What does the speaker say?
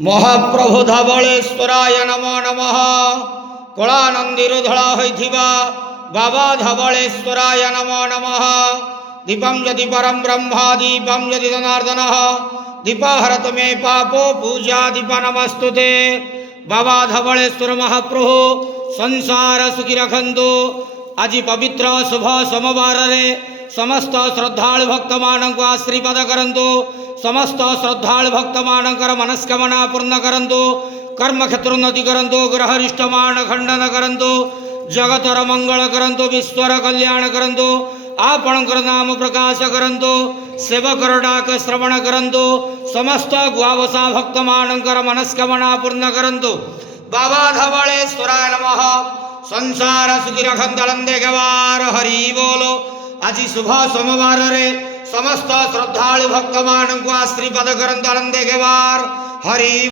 महाप्रभु धवलेश्वराय नमो नमः। कलानंदीरुधला होइथिबा बाबा धवलेश्वराय नमो नमः। दीपं यदि परम ब्रह्मा दीपं यदि जनार्दनः दीपहरत मे पापो पूजा दीप नमस्तुते। बाबा धवलेश्वर महाप्रभु संसार सुखी रखंतु। आज पवित्र शुभ सोमवार रे समस्त श्रद्धालु भक्त मानक आशीर्वाद करंतु। समस्त श्रद्धालु भक्त मानकर मनस्कामना पूर्ण करंतु। कर्म क्षेत्र उन्नति करंतु। ग्रह रिष्टमान खंडन करंतु। जगतर मंगल करंतु। विश्वर कल्याण करंतु। आपणकर नाम प्रकाश करंतु। सेवकर डाक श्रवण करंतु। समस्त गुआवसा भक्त मानकर मनस्कामना पूर्ण करंतु। बाबा धवलेश्वराय नमः। संसार सुखी रखंतलंदे गवार हरि बोलो। आज शुभ सोमवार रे समस्त श्रद्धालु भक्त मानक आशीर्वाद करंतलंदे गवार हरि।